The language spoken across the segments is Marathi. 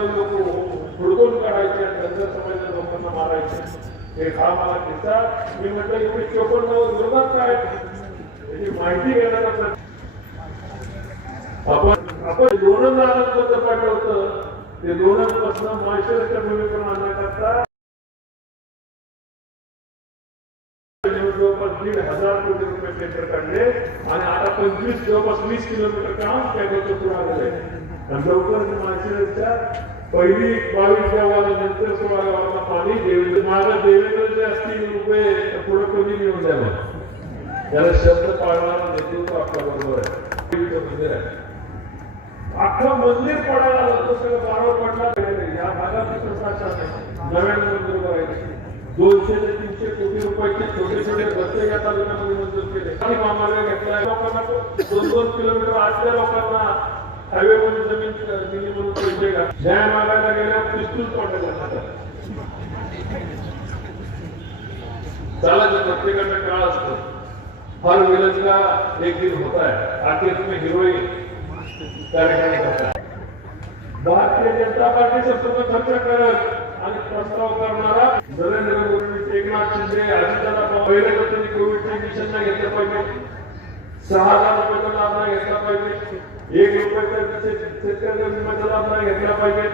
समाजातले लोक हुडकून काढायचे आणि धनगर समाजाच्या लोकांना मारायचे. हे हा मला किस्सा मी म्हटलं एवढी चोपन्न विरोधात काय? त्याची माहिती घेणार आपण आपण लोणंद आनंद पाठवलं होतं. ते लोणंदपासून माळशेरच्या भूमीकडून आणण्याकरता जवळपास दीड हजार कोटी रुपये टेंडर काढले. आणि आता पंचवीस जवळपास वीस किलोमीटर काम कॅनलचं पुढे आलेलं आहे. लवकर माळशिरसच्या पहिली बावीस गावाला नंतर सोळा गावाला पाणी देवेंद्र माझा देवेंद्र जे असतील रुपये पुढे कमी मिळून द्यावं त्याला शब्द पाळणारा नेतृत्व आपल्या बरोबर आहे. मंदिर आहे. अख्खं मंदिर पडायला लागलं सगळं बारा पडला या भागात प्रशासन नव्याने मंदिर करायचे दोनशे ते तीनशे कोटी रुपयाचे छोटे छोटे रस्ते या तालुक्यामध्ये मंजूर केले. आणि मामाला घेतला. लोकांना दोन दोन किलोमीटर आतल्या लोकांना हायवे मध्ये जमीन दिली म्हणून पैसे का न्याय मागायला गेल्या पिस्तूल पडले चालायचं प्रत्येकाचा काळ असतो. फार विलज एक दिन होत आहे. आखिर तुम्ही हिरोईन. कार्यक्रम करताय भारतीय जनता पार्टी सबसे खर्च करत आणि प्रस्ताव करणारा नरेंद्र मोदी एकनाथ शिंदे अजितदादा पहिले तर त्यांनी कोविडचे मिशन नाही घेतलं पाहिजे. सहा हजार रुपये लाभ घेतला पाहिजे. एक रुपयाचा शेतकऱ्याच्या विम्याचा लाभ नाही घेतला पाहिजे.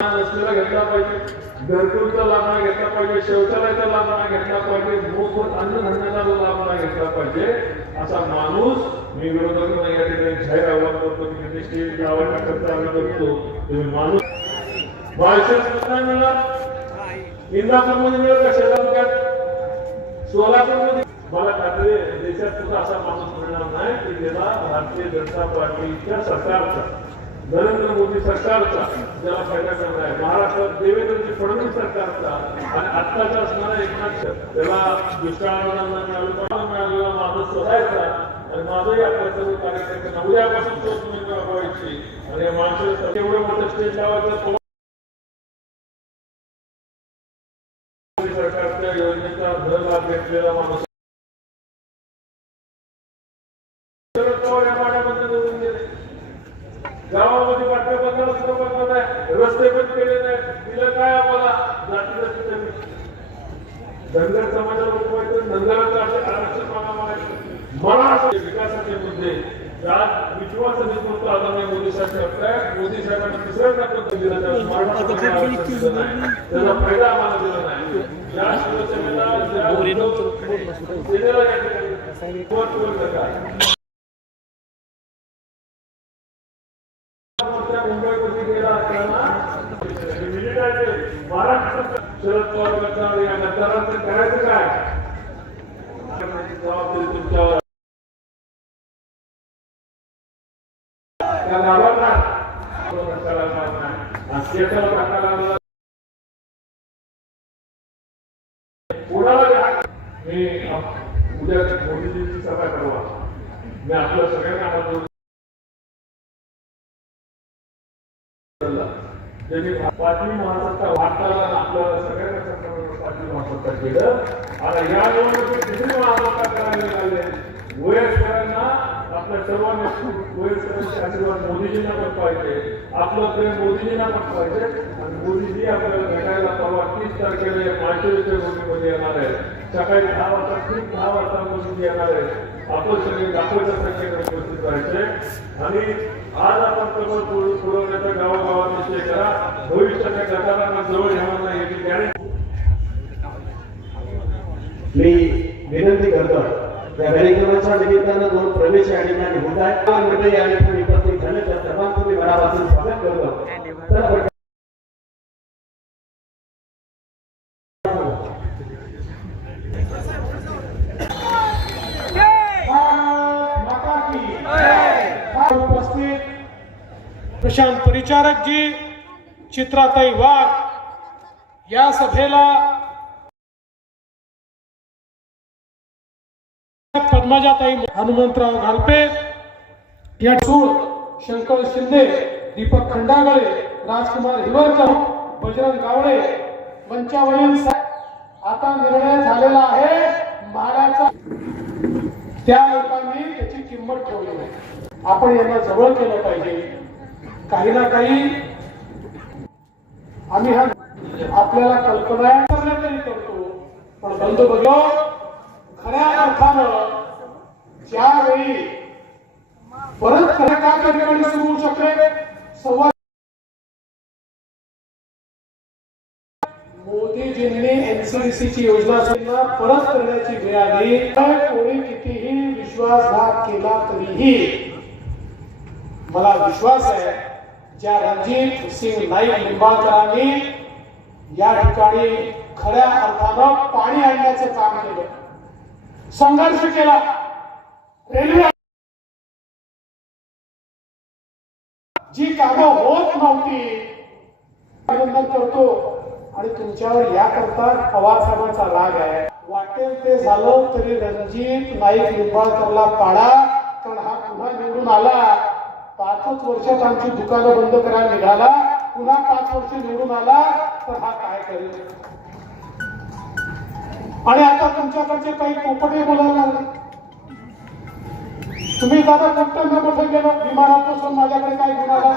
नसलेला घेतला पाहिजे. घरकुलचा लाभ नाही घेतला पाहिजे. शौचालयाचा लाभ नाही घेतला पाहिजे. मोफत अन्नधान्याचा लाभ नाही घेतला पाहिजे. असा माणूस मी विरोधकांना या ठिकाणी जाहीर आव्हान करतो. की निश्चित गावाच्या खर्च आम्ही करतो. तुम्ही माणूस बाळशेच नाही मिळणार इंदापूरमध्ये मिळेल का शेतामध्ये? सोलापूरमध्ये मला खात्री देशात सुद्धा असा माणूस मिळणार नाही की ज्याला भारतीय जनता पार्टीच्या सरकारचा नरेंद्र मोदी सरकारचा ज्याला फायदा करणार आहे. महाराष्ट्रात देवेंद्रजी फडणवीस सरकारचा आणि आत्ताचा असणारा एकनाथ त्याला दुष्काळाला मिळाला मिळालेला माणूस स्वतःचा आणि माझंही आपल्या सर्व कार्यकर्त्यांना उद्यापासून तो तुम्ही राबवायची आणि माणसं एवढं मोठं स्टेज लावायचं सरकारच्या योजनेचा धन लाभ घेतलेला माणूस शरद पवार या पाण्यामध्ये निवडून गेले गावामध्ये बाटल्या बंधारा सुद्धा बंद नाही रस्ते पण केले नाही दिलं काय आम्हाला जाती जाती जमीन धनगर समाजाला उठवायचं धनगराचं आरक्षण मागा मागायचं मला विकासाचे मुद्दे विश्वास नेतृत्व आदरणीय मोदी साहेब मोदी साहेबांना दिला. त्याचा फायदा आम्हाला दिला नाही. या शिवसेनेला सेनेला या ठिकाणी महाराष्ट्र शरद पवार गटावर या मतदारांचं करायचं काय? जबाबदारी तुमच्यावर त्या गावाला करायला नाही. कोणाला मी उद्या मोदीजींची सभा करवा मी आपल्या सगळ्यांना आवाज त्यांनी पाचवी महासत्ता भारताला आपल्या सगळ्यांना पाचवी महासत्ता केलं आता या निवडणुकीत दुसरी महासत्ता करायला निघाले वयस्करांना आपल्या सर्वांना वयस्करांचे आशीर्वाद मोदीजींना पण पाहिजे. आपलं प्रेम मोदीजींना पण पाहिजे. आणि मोदीजी आपल्याला भेटायला परवा तीस तारखेला मार्चच्या मोदीमध्ये येणार आहे सकाळी दहा वाजता ठीक दहा वाजता मोदीजी येणार आहे आपण सगळे दाखवायच्या संख्येकडे उपस्थित राहायचे. आणि आज आपण प्रबळ पुरवण्याचा गावागावात निश्चय करा. भविष्याच्या गटारांना जवळ येणार नाही याची गॅरंटी मी विनंती करतो. या कार्यक्रमाच्या निमित्तानं दोन प्रवेश या ठिकाणी होत मंडळी या ठिकाणी उपस्थित झाले त्या सर्वांचं मी मनापासून स्वागत करतो. प्रशांत परिचारक जी चित्राताई वाघ या सभेला पद्मजाताई हनुमंतराव घालपे या सूर शंकर शिंदे दीपक खंडागळे राजकुमार हिवरकर बजरंग गावडे मंचावरील आता निर्णय झालेला आहे माराचा त्या लोकांनी त्याची किंमत ठेवली नाही. आपण यांना जवळ केलं पाहिजे. काही ना काही आम्ही हा आपल्याला कल्पना करतो. पण बंद बघ खऱ्या अर्थानं ज्यावेळी परत खरं का त्या ठिकाणी सुरू होऊ शकते संवाद मोदीजींनी एनसीडीसी ची योजना परत करण्याची वेळ आली. तर कोणी कितीही विश्वासघात केला तरीही मला विश्वास आहे ज्या रणजित सिंग नाईक निंबाळकरांनी या ठिकाणी खऱ्या अर्थानं पाणी आणण्याचं काम केलं संघर्ष केला. रेल्वे जी कामं होत नव्हती अभिनंदन करतो. आणि तुमच्यावर याकरता पवार साहेबांचा राग आहे. वाटेल ते झालं तरी रणजित नाईक निंबाळकरला पाडा कारण हा पुन्हा निवडून आला. पाचच वर्षात आमची दुकानं बंद करायला निघाला. पुन्हा पाच वर्ष निवडून आला तर हा काय करेल? आणि आता तुमच्याकडचे काही पोपटे बोलायला लागले. तुम्ही दादा कुठं न कुठं गेलो विमानात बसून माझ्याकडे काय आला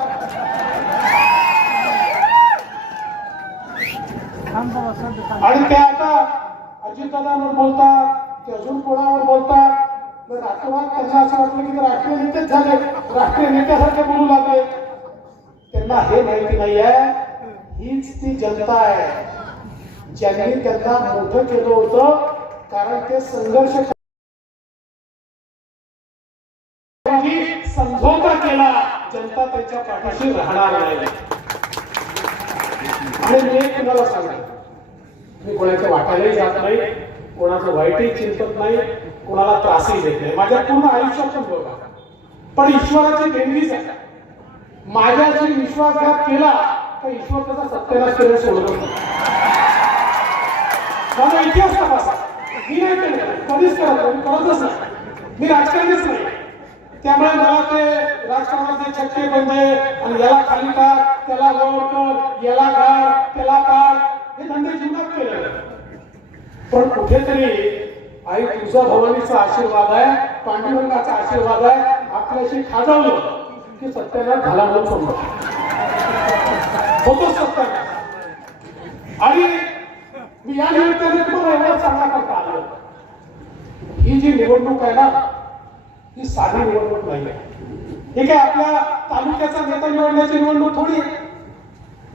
आणि ते आता अजितदादांवर बोलतात ते अजून कोणावर बोलतात? तर राष्ट्रवाद त्यांना असं वाटलं की राष्ट्रीय नेतेच झाले. राष्ट्रीय नेत्यासारखे बोलू लागले. त्यांना हे माहिती नाही आहे हीच ती जनता आहे. ज्यांनी त्यांना मोठं केलं होतं कारण ते संघर्ष जनता त्यांच्या पाठीशी राहणार नाही आणि मी एक तुम्हाला सांगा मी कोणाच्या वाटायलाही जात नाही कोणाचं वाईटही चिंतत नाही कोणाला त्रासही देत नाही. माझ्या पूर्ण आयुष्यात पण बघा. पण ईश्वराची देणगीच आहे माझ्याशी विश्वासघात केला तर ईश्वर त्याचा सत्यानाश केलं सोडत माझा इतिहास तपासा. मी नाही केलं. कधीच करत मी करतच नाही. मी राजकारणीच नाही. त्यामुळे मला ते राजकारणाचे छक्के बंदे आणि याला खाली टाक त्याला वर कर याला काढ त्याला काढ हे धंदे जीवनात केले. पण कुठेतरी आई तुझा भवानीचा आशीर्वाद आहे पांडुरंगाचा आशीर्वाद आहे आपल्याशी खाजवलं की सत्याला झाला म्हणून समजा होतो सत्यानाश. आणि मी या निमित्ताने तुम्हाला एवढा चांगला करता आलो ही जी निवडणूक आहे ना ही साधी निवडणूक नाही आहे. हे काय आपल्या तालुक्याचा नेता निवडण्याची निवडणूक थोडी आहे.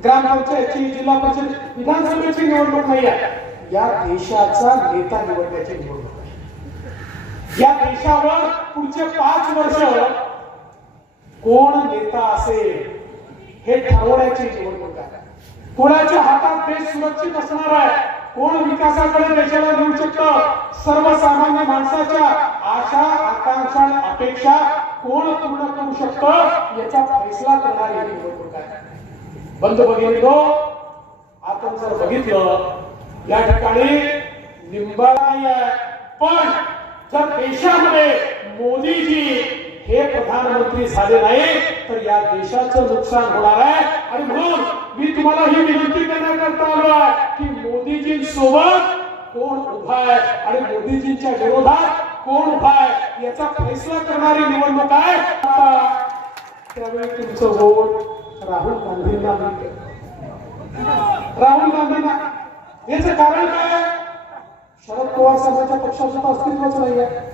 ग्रामपंचायतची जिल्हा परिषद विधानसभेची निवडणूक नाही आहे. या देशाचा नेता निवडण्याची निवडणूक आहे. या देशावर पुढचे पाच वर्ष कोण नेता असेल हे ठरवण्याची निवडणूक आहे. कोणाच्या हातात देश सुरक्षित असणार आहे? कोण विकासाकडे देशाला देऊ शकतं? सर्वसामान्य माणसाच्या आशा आकांक्षा अपेक्षा कोण पूर्ण करू शकतं? याचा फैसला करणारी आहे. बंद भगिनीनो आपण जर बघितलं या ठिकाणी निंबा नाही आहे. पण जर देशामध्ये मोदीजी हे प्रधानमंत्री झाले नाही तर या देशाचं नुकसान होणार आहे. आणि म्हणून मी तुम्हाला ही विनंती करण्याकरता आलो आहे की मोदीजींसोबत कोण उभा आहे? आणि मोदीजींच्या विरोधात कोण उभा आहे? याचा फैसला करणारी निवडणूक आहे. त्यावेळी तुमचं वोट राहुल गांधींना राहुल गांधींना. याचं कारण काय? शरद पवार साहेबांच्या पक्षात तर अस्तित्वच नाही आहे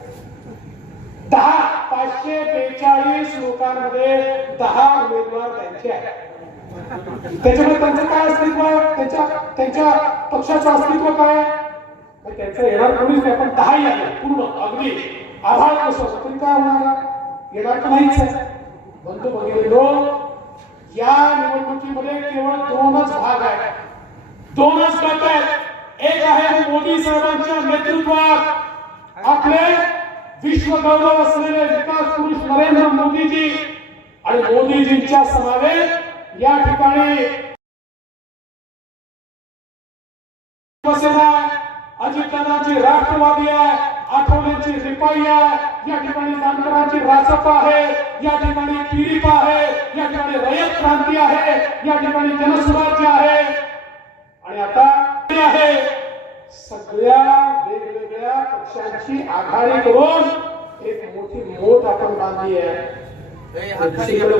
दहा पाचशे बेचाळीस लोकांमध्ये दहा उमेदवार त्यांचे आहेत. त्याच्यामुळे त्यांचं काय अस्तित्व आहे? त्यांच्या त्यांच्या पक्षाचं अस्तित्व काय आहे? त्यांचं येणार कोणीच नाही. पण दहाही आहे पूर्ण अगदी. आभार कसं तरी काय होणार येणार का नाहीच आहे? बंधू भगिनीनो या निवडणुकीमध्ये केवळ दोनच भाग आहेत. दोनच गट आहेत. एक आहे मोदी साहेबांच्या नेतृत्वात आपले विश्व गौरव असलेले विकास पुरुष नरेंद्र मोदीजी आणि मोदीजींच्या समावेश या ठिकाणी शिवसेना अजितदादांची राष्ट्रवादी आहे. आठवड्यांची रिपाई आहे. या ठिकाणी जानकरांची रासप आहे. या ठिकाणी पीडित आहे. या ठिकाणी रयत क्रांती आहे. या ठिकाणी जनसुराज्य आहे. आणि आता आहे सगळ्या वेगवेगळ्या पक्षांची आघाडी करून एक मोठी मोठ आपण बांधली आहे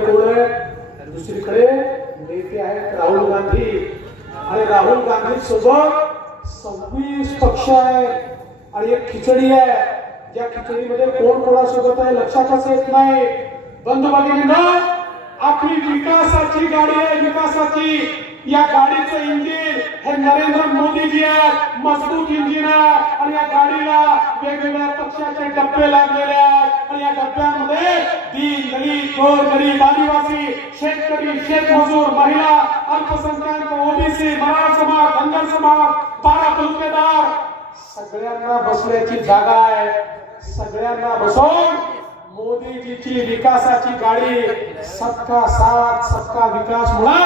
कोण आहे? दुसरीकडे नेते आहेत राहुल गांधी. आणि राहुल गांधी सोबत सव्वीस पक्ष आहे आणि एक खिचडी आहे. ज्या खिचडीमध्ये कोण कोणासोबत आहे लक्षातच येत नाही. बंधू भगिनींनो आपली विकासाची गाडी आहे विकासाची. या गाडीचं इंजिन हे नरेंद्र मोदीजी आहेत मजबूत इंजिन आहे. आणि या गाडीला वेगवेगळ्या पक्षाचे डब्बे लागलेले आहेत. आणि या डब्यामध्ये गोर गरीब आदिवासी शेतकरी शेतमजूर महिला अल्पसंख्याक ओबीसी मराठा समाज धनगर समाज बारा तालुकेदार सगळ्यांना बसण्याची जागा आहे. सगळ्यांना बसवून मोदीजीची विकासाची गाडी सबका साथ सबका विकास मुळे